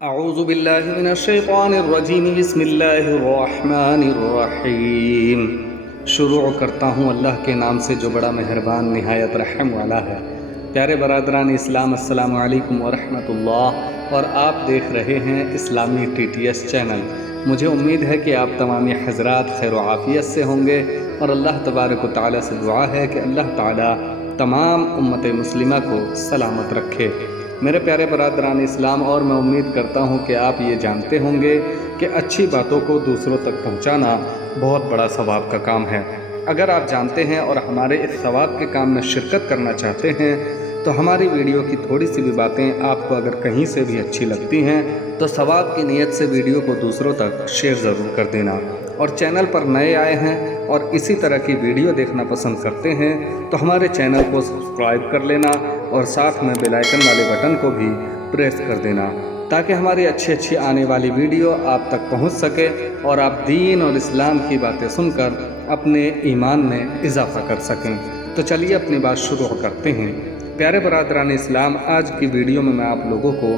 اعوذ باللہ من الشیطان الرجیم بسم اللہ الرحمن الرحیم۔ شروع کرتا ہوں اللہ کے نام سے جو بڑا مہربان نہایت رحم والا ہے۔ پیارے برادران اسلام، السلام علیکم ورحمۃ اللہ، اور آپ دیکھ رہے ہیں اسلامی TTS چینل۔ مجھے امید ہے کہ آپ تمام حضرات خیر و عافیت سے ہوں گے، اور اللہ تبارک و تعالیٰ سے دعا ہے کہ اللہ تعالیٰ تمام امت مسلمہ کو سلامت رکھے۔ میرے پیارے برادران اسلام، اور میں امید کرتا ہوں کہ آپ یہ جانتے ہوں گے کہ اچھی باتوں کو دوسروں تک پہنچانا بہت بڑا ثواب کا کام ہے۔ اگر آپ جانتے ہیں اور ہمارے اس ثواب کے کام میں شرکت کرنا چاہتے ہیں تو ہماری ویڈیو کی تھوڑی سی بھی باتیں آپ کو اگر کہیں سے بھی اچھی لگتی ہیں تو ثواب کی نیت سے ویڈیو کو دوسروں تک شیئر ضرور کر دینا، اور چینل پر نئے آئے ہیں اور اسی طرح کی ویڈیو دیکھنا پسند کرتے ہیں تو ہمارے چینل کو سبسکرائب کر لینا، اور ساتھ میں بیل آئیکن والے بٹن کو بھی پریس کر دینا، تاکہ ہماری اچھی آنے والی ویڈیو آپ تک پہنچ سکے اور آپ دین اور اسلام کی باتیں سن کر اپنے ایمان میں اضافہ کر سکیں۔ تو چلیے اپنی بات شروع کرتے ہیں۔ پیارے برادران اسلام، آج کی ویڈیو میں آپ لوگوں کو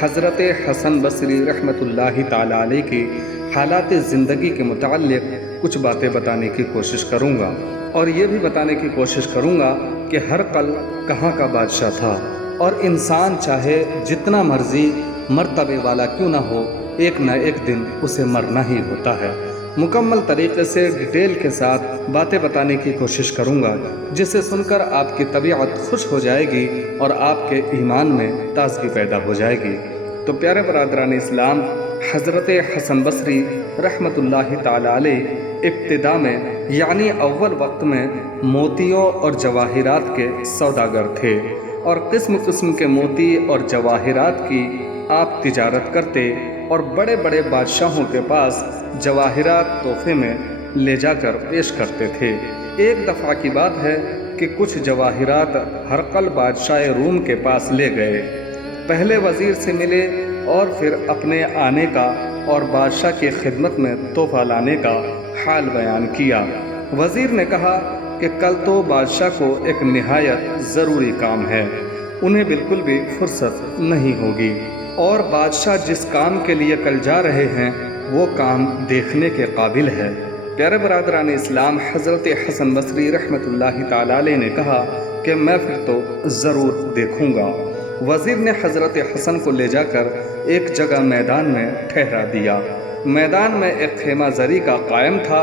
حضرت حسن بصری رحمۃ اللہ تعالیٰ علیہ کی حالات زندگی کے متعلق کچھ باتیں بتانے کی کوشش کروں گا، اور یہ بھی بتانے کی کوشش کروں گا کہ ہرقل کہاں کا بادشاہ تھا، اور انسان چاہے جتنا مرضی مرتبے والا کیوں نہ ہو، ایک نہ ایک دن اسے مرنا ہی ہوتا ہے۔ مکمل طریقے سے ڈیٹیل کے ساتھ باتیں بتانے کی کوشش کروں گا، جسے سن کر آپ کی طبیعت خوش ہو جائے گی اور آپ کے ایمان میں تازگی پیدا ہو جائے گی۔ تو پیارے برادران اسلام، حضرت حسن بصری رحمۃ اللہ تعالیٰ علیہ ابتدا میں یعنی اول وقت میں موتیوں اور جواہرات کے سوداگر تھے، اور قسم قسم کے موتی اور جواہرات کی آپ تجارت کرتے اور بڑے بڑے بادشاہوں کے پاس جواہرات تحفے میں لے جا کر پیش کرتے تھے۔ ایک دفعہ کی بات ہے کہ کچھ جواہرات ہرقل بادشاہ روم کے پاس لے گئے، پہلے وزیر سے ملے اور پھر اپنے آنے کا اور بادشاہ کی خدمت میں تحفہ لانے کا حال بیان کیا۔ وزیر نے کہا کہ کل تو بادشاہ کو ایک نہایت ضروری کام ہے، انہیں بالکل بھی فرصت نہیں ہوگی، اور بادشاہ جس کام کے لیے کل جا رہے ہیں وہ کام دیکھنے کے قابل ہے۔ پیارے برادران اسلام، حضرت حسن بصری رحمۃ اللہ تعالیٰ علیہ نے کہا کہ میں پھر تو ضرور دیکھوں گا۔ وزیر نے حضرت حسن کو لے جا کر ایک جگہ میدان میں ٹھہرا دیا۔ میدان میں ایک خیمہ زری کا قائم تھا،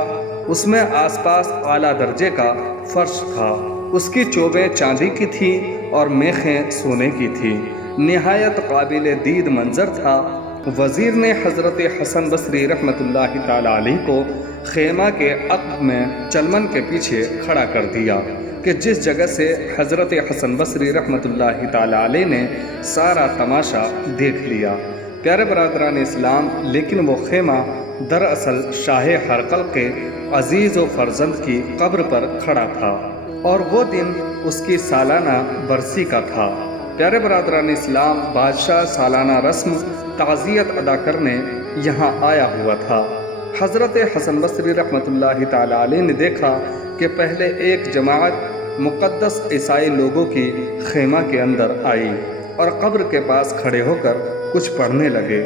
اس میں آس پاس اعلیٰ درجے کا فرش تھا، اس کی چوبیں چاندی کی تھیں اور میخیں سونے کی تھیں، نہایت قابل دید منظر تھا۔ وزیر نے حضرت حسن بصری رحمۃ اللہ تعالیٰ علیہ کو خیمہ کے عقب میں چلمن کے پیچھے کھڑا کر دیا کہ جس جگہ سے حضرت حسن بصری رحمۃ اللہ تعالیٰ علیہ نے سارا تماشا دیکھ لیا۔ پیارے برادران اسلام، لیکن وہ خیمہ دراصل شاہ ہرقل کے عزیز و فرزند کی قبر پر کھڑا تھا، اور وہ دن اس کی سالانہ برسی کا تھا۔ پیارے برادران اسلام، بادشاہ سالانہ رسم تعزیت ادا کرنے یہاں آیا ہوا تھا۔ حضرت حسن بصری رحمۃ اللہ تعالیٰ علیہ نے دیکھا کہ پہلے ایک جماعت مقدس عیسائی لوگوں کی خیمہ کے اندر آئی اور قبر کے پاس کھڑے ہو کر کچھ پڑھنے لگے،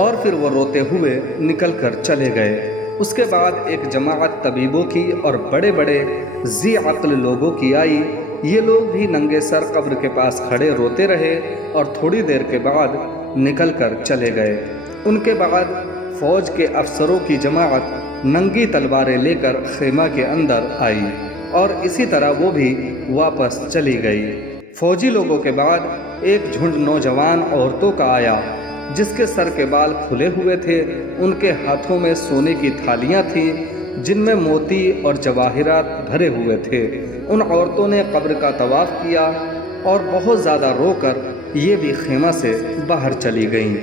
اور پھر وہ روتے ہوئے نکل کر چلے گئے۔ اس کے بعد ایک جماعت طبیبوں کی اور بڑے بڑے ذی عقل لوگوں کی آئی، یہ لوگ بھی ننگے سر قبر کے پاس کھڑے روتے رہے اور تھوڑی دیر کے بعد نکل کر چلے گئے۔ ان کے بعد فوج کے افسروں کی جماعت ننگی تلواریں لے کر خیمہ کے اندر آئی، اور اسی طرح وہ بھی واپس چلی گئی۔ فوجی لوگوں کے بعد ایک جھنڈ نوجوان عورتوں کا آیا جس کے سر کے بال کھلے ہوئے تھے، ان کے ہاتھوں میں سونے کی تھالیاں تھیں جن میں موتی اور جواہرات بھرے ہوئے تھے۔ ان عورتوں نے قبر کا طواف کیا اور بہت زیادہ رو کر یہ بھی خیمہ سے باہر چلی گئیں۔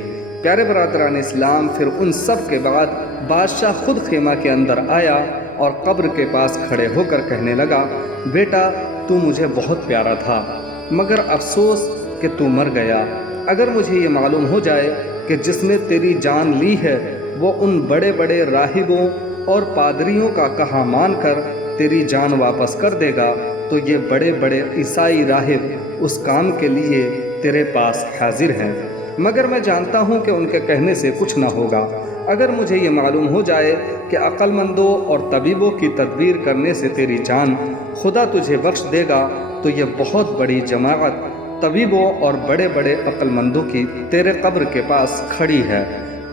پیارے برادران اسلام، پھر ان سب کے بعد بادشاہ خود خیمہ کے اندر آیا اور قبر کے پاس کھڑے ہو کر کہنے لگا، بیٹا تو مجھے بہت پیارا تھا، مگر افسوس کہ تو مر گیا۔ اگر مجھے یہ معلوم ہو جائے کہ جس نے تیری جان لی ہے وہ ان بڑے بڑے راہبوں اور پادریوں کا کہا مان کر تیری جان واپس کر دے گا تو یہ بڑے بڑے عیسائی راہب اس کام کے لیے تیرے پاس حاضر ہیں۔ مگر میں جانتا ہوں کہ ان کے کہنے سے کچھ نہ ہوگا۔ اگر مجھے یہ معلوم ہو جائے کہ عقل مندوں اور طبیبوں کی تدبیر کرنے سے تیری جان خدا تجھے بخش دے گا تو یہ بہت بڑی جماعت طبیبوں اور بڑے بڑے عقل مندوں کی تیرے قبر کے پاس کھڑی ہے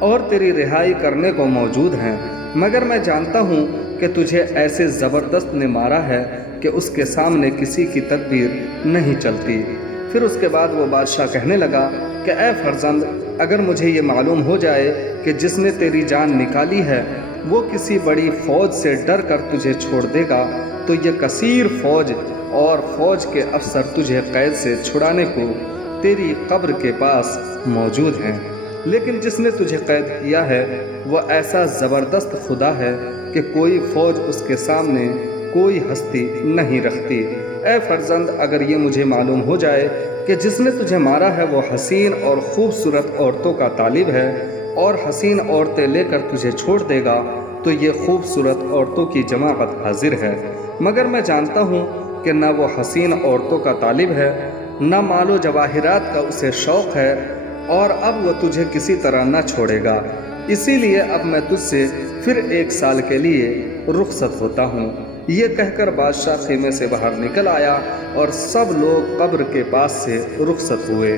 اور تیری رہائی کرنے کو موجود ہیں، مگر میں جانتا ہوں کہ تجھے ایسے زبردست نے مارا ہے کہ اس کے سامنے کسی کی تدبیر نہیں چلتی۔ پھر اس کے بعد وہ بادشاہ کہنے لگا کہ اے فرزند، اگر مجھے یہ معلوم ہو جائے کہ جس نے تیری جان نکالی ہے وہ کسی بڑی فوج سے ڈر کر تجھے چھوڑ دے گا تو یہ کثیر فوج اور فوج کے افسر تجھے قید سے چھڑانے کو تیری قبر کے پاس موجود ہیں، لیکن جس نے تجھے قید کیا ہے وہ ایسا زبردست خدا ہے کہ کوئی فوج اس کے سامنے کوئی ہستی نہیں رکھتی۔ اے فرزند، اگر یہ مجھے معلوم ہو جائے کہ جس نے تجھے مارا ہے وہ حسین اور خوبصورت عورتوں کا طالب ہے اور حسین عورتیں لے کر تجھے چھوڑ دے گا تو یہ خوبصورت عورتوں کی جماعت حاضر ہے، مگر میں جانتا ہوں کہ نہ وہ حسین عورتوں کا طالب ہے، نہ مال و جواہرات کا اسے شوق ہے، اور اب وہ تجھے کسی طرح نہ چھوڑے گا، اسی لیے اب میں تجھ سے پھر 1 سال کے لیے رخصت ہوتا ہوں۔ یہ کہہ کر بادشاہ خیمے سے باہر نکل آیا اور سب لوگ قبر کے پاس سے رخصت ہوئے۔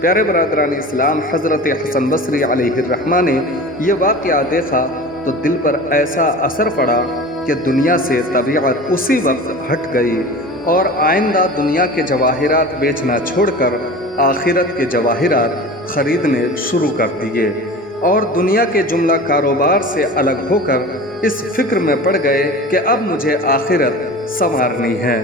پیارے برادران اسلام، حضرت حسن بصری علیہ الرحمہ نے یہ واقعہ دیکھا تو دل پر ایسا اثر پڑا کہ دنیا سے طبیعت اسی وقت ہٹ گئی اور آئندہ دنیا کے جواہرات بیچنا چھوڑ کر آخرت کے جواہرات خریدنے شروع کر دیے اور دنیا کے جملہ کاروبار سے الگ ہو کر اس فکر میں پڑ گئے کہ اب مجھے آخرت سنوارنی ہے۔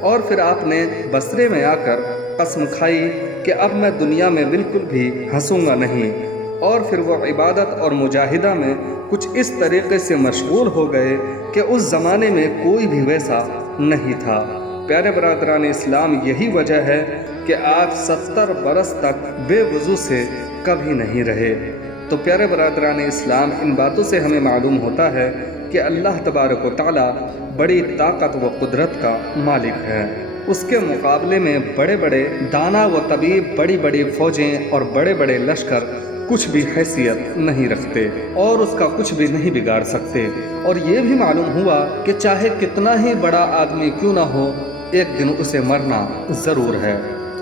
اور پھر آپ نے بصرے میں آ کر قسم کھائی کہ اب میں دنیا میں بالکل بھی ہنسوں گا نہیں، اور پھر وہ عبادت اور مجاہدہ میں کچھ اس طریقے سے مشغول ہو گئے کہ اس زمانے میں کوئی بھی ویسا نہیں تھا۔ پیارے برادران اسلام، یہی وجہ ہے کہ آپ 70 برس تک بے وضو سے کبھی نہیں رہے۔ تو پیارے برادران اسلام، ان باتوں سے ہمیں معلوم ہوتا ہے کہ اللہ تبارک و تعالی بڑی طاقت و قدرت کا مالک ہے۔ اس کے مقابلے میں بڑے بڑے دانا و طبیب، بڑی بڑی فوجیں اور بڑے بڑے لشکر کچھ بھی حیثیت نہیں رکھتے اور اس کا کچھ بھی نہیں بگاڑ سکتے۔ اور یہ بھی معلوم ہوا کہ چاہے کتنا ہی بڑا آدمی کیوں نہ ہو، ایک دن اسے مرنا ضرور ہے،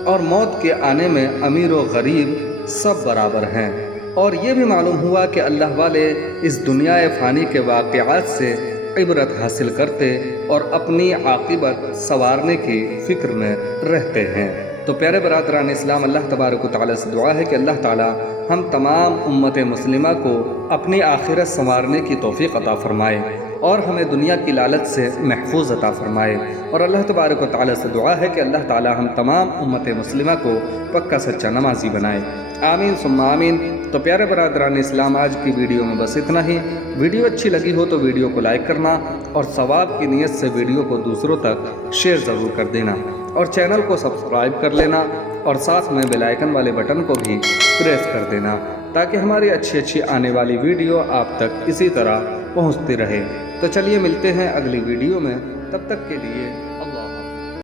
اور موت کے آنے میں امیر و غریب سب برابر ہیں۔ اور یہ بھی معلوم ہوا کہ اللہ والے اس دنیا فانی کے واقعات سے عبرت حاصل کرتے اور اپنی عاقبت سنوارنے کی فکر میں رہتے ہیں۔ تو پیارے برادران اسلام، اللہ تبارک و تعالیٰ سے دعا ہے کہ اللہ تعالیٰ ہم تمام امت مسلمہ کو اپنی آخرت سنوارنے کی توفیق عطا فرمائے اور ہمیں دنیا کی لالچ سے محفوظ عطا فرمائے، اور اللہ تبارک و تعالیٰ سے دعا ہے کہ اللہ تعالیٰ ہم تمام امت مسلمہ کو پکا سچا نمازی بنائے۔ آمین ثم آمین۔ تو پیارے برادران اسلام، آج کی ویڈیو میں بس اتنا ہی۔ ویڈیو اچھی لگی ہو تو ویڈیو کو لائک کرنا اور ثواب کی نیت سے ویڈیو کو دوسروں تک شیئر ضرور کر دینا، اور چینل کو سبسکرائب کر لینا اور ساتھ میں بیل آئیکن والے بٹن کو بھی پریس کر دینا تاکہ ہماری اچھی آنے والی ویڈیو آپ تک اسی طرح پہنچتی رہے۔ تو چلیے ملتے ہیں اگلی ویڈیو میں، تب تک کے لیے